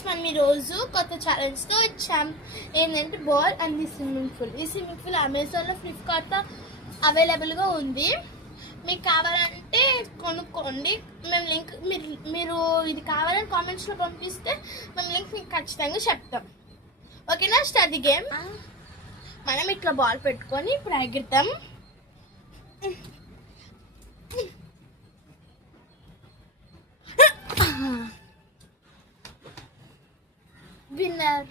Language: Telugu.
ఫ్రెండ్స్, మనం ఈరోజు కొత్త ఛాలెంజ్తో వచ్చాం. ఏంటంటే ball and the swimming pool. ఈ స్విమ్మింగ్ పూల్ అమెజాన్లో, ఫ్లిప్కార్ట్లో అవైలబుల్గా ఉంది. మీకు కావాలంటే కొనుక్కోండి. మేము లింక్ మీరు ఇది కావాలని కామెంట్స్లో పంపిస్తే మేము లింక్ మీకు ఖచ్చితంగా చెప్తాం. ఓకేనా? Start the game. మనం ఇట్లా బాల్ పెట్టుకొని ఇప్పుడు ఎగురుతాం. విన్నర్.